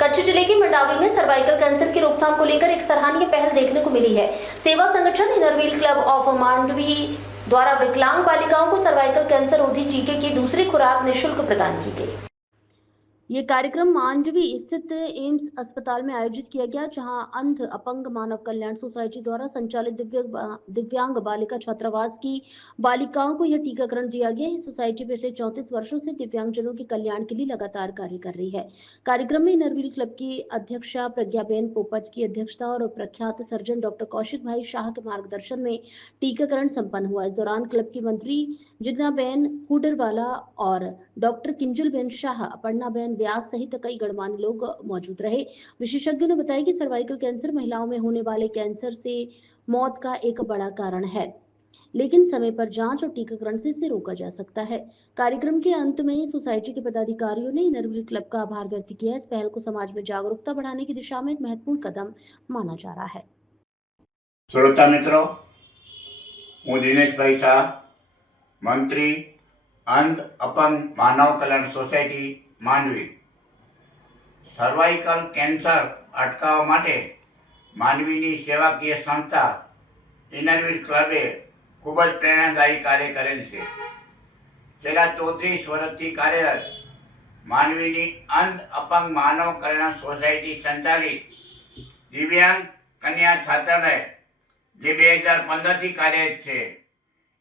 कच्छ जिले के मंडावी में सर्वाइकल कैंसर की रोकथाम को लेकर एक सराहनीय पहल देखने को मिली है। सेवा संगठन इनरव्हील क्लब ऑफ मांडवी द्वारा विकलांग बालिकाओं को सर्वाइकल कैंसर रोधी टीके की दूसरी खुराक निःशुल्क प्रदान की गई। ये कार्यक्रम मांडवी स्थित एम्स अस्पताल में आयोजित किया गया, जहां अंध अपंग मानव कल्याण सोसाइटी द्वारा संचालित दिव्यांग बालिका छात्रावास की बालिकाओं को यह टीकाकरण दिया गया। इस सोसाइटी पिछले 34 वर्षों से दिव्यांगजनों के कल्याण के लिए लगातार कार्य कर रही है। कार्यक्रम में इनरव्हील क्लब की अध्यक्षा प्रज्ञाबेन पोपट की अध्यक्षता और प्रख्यात सर्जन डॉक्टर कौशिक भाई शाह के मार्गदर्शन में टीकाकरण संपन्न हुआ। इस दौरान क्लब की मंत्री जिग्नाबेन हुडरवाला और डॉक्टर किंजलबेन शाह, अपर्णाबेन व्यास सहित कई गणमान्य लोग मौजूद रहे। विशेषज्ञों ने बताया कि सर्वाइकल कैंसर महिलाओं में होने वाले कैंसर से मौत का एक बड़ा कारण है, लेकिन समय पर जांच और टीकाकरण से इसे रोका जा सकता है। कार्यक्रम के अंत में सोसाइटी के पदाधिकारियों ने इनरव्हील क्लब का आभार व्यक्त किया। इस पहल को समाज में जागरूकता बढ़ाने की दिशा में एक महत्वपूर्ण कदम माना जा रहा है। श्रोता मित्रों, हूँ दिनेश भाई शाह, मंत्री अंध अपंग मानव कल्याण सोसायटी માંડવી સર્વાઇકલ કેન્સર અટકાવવા માટે માંડવીની સેવાકીય સંસ્થા ઇનરવ્હીલ ક્લબે ખૂબ જ પ્રેરણાદાયી કાર્ય કરેલ છે। છેલ્લા 34 વર્ષથી કાર્યરત માંડવીની અંધ અપંગ માનવ કલ્યાણ સોસાયટી સંચાલિત દિવ્યાંગ કન્યા છાત્રાલય જે 2015 થી કાર્યરત છે,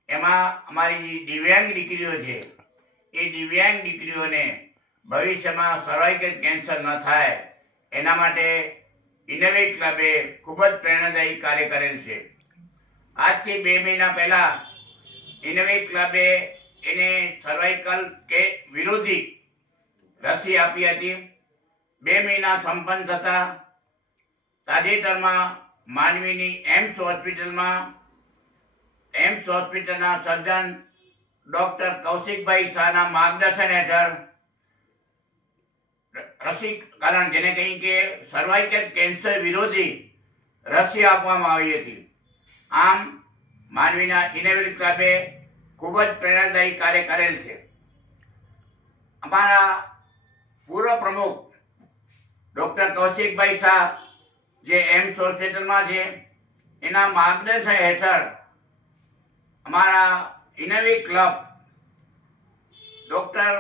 એમાં અમારી દિવ્યાંગ દીકરીઓ છે, એ દિવ્યાંગ દીકરીઓને ભવિષ્યમાં સર્વાઇકલ કેન્સર ન થાય એના માટે ઇનરવ્હીલ ક્લબે ખૂબ જ પ્રેરણાદાયી કાર્ય કરેલ છે। આજથી 2 મહિના પહેલા ઇનરવ્હીલ ક્લબે એને સર્વાઇકલ કે વિરોધી રસી આપી હતી। 2 મહિના સંપન્ન થતા તાજેતરમાં માંડવીની એમ્સ હોસ્પિટલના સર્જન ડોક્ટર કૌશિકભાઈ શાહના માર્ગદર્શન હેઠળ રસીકરણ, જેને કહી કે સર્વાઇકલ કેન્સર વિરોધી રસી આપવામાં આવી હતી। આમ માંડવીના ઇનરવ્હીલ ક્લબે ખૂબ જ પ્રેરણાદાયી કાર્ય કરેલ છે। અમારા પૂર્વ પ્રમુખ ડોક્ટર કૌશિકભાઈ શાહ જે એમ્સ હોસ્પિટલમાં છે, એના માર્ગદર્શન હેઠળ અમારા ઇનરવ્હીલ ક્લબ ડોક્ટર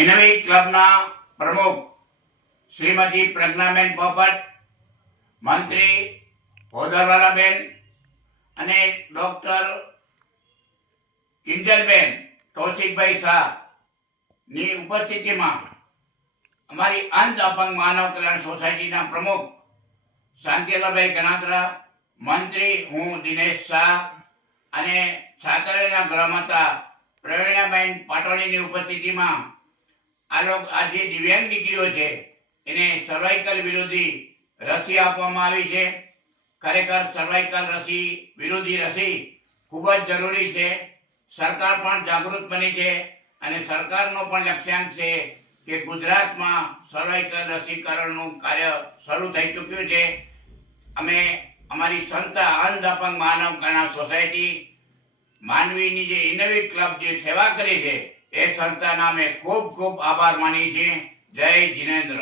ઇનરવ્હીલ ક્લબના પ્રમુખ શ્રીમતી પ્રજ્ઞાબેન પોપટ, મંત્રી હોદરવાલાબેન અને ડોક્ટર કિંજલબેન કૌશિકભાઈ શાહ ની ઉપસ્થિતિમાં અમારી અંધ અપંગ માનવ કલ્યાણ સોસાયટીના પ્રમુખ શાંતિલાલભાઈ ગણાત્રા, મંત્રી હું દિનેશ શાહ અને છાત્રાલયના ગૃહમાતા પ્રવીણાબેન પાટોળીની ઉપસ્થિતિમાં આ જે દિવ્યાંગ દીકરીઓ છે એને સર્વાઇકલ વિરોધી રસી આપવામાં આવી છે। ખરેખર સર્વાઇકલ રસી વિરોધી રસી ખૂબ જ જરૂરી છે। સરકાર પણ જાગૃત બની છે અને સરકારનો પણ લક્ષ્યાંક છે કે ગુજરાતમાં સર્વાઇકલ રસીકરણનું કાર્ય શરૂ થઈ ચૂક્યું છે। અમે અમારી સંસ્થા અંધ અપંગ માનવ કલ્યાણ સોસાયટી માંડવીની જે ઇનરવ્હીલ ક્લબ જે સેવા કરી છે એ સંસ્થાના અમે ખૂબ ખૂબ આભાર માની છે। જય જિનેન્દ્ર।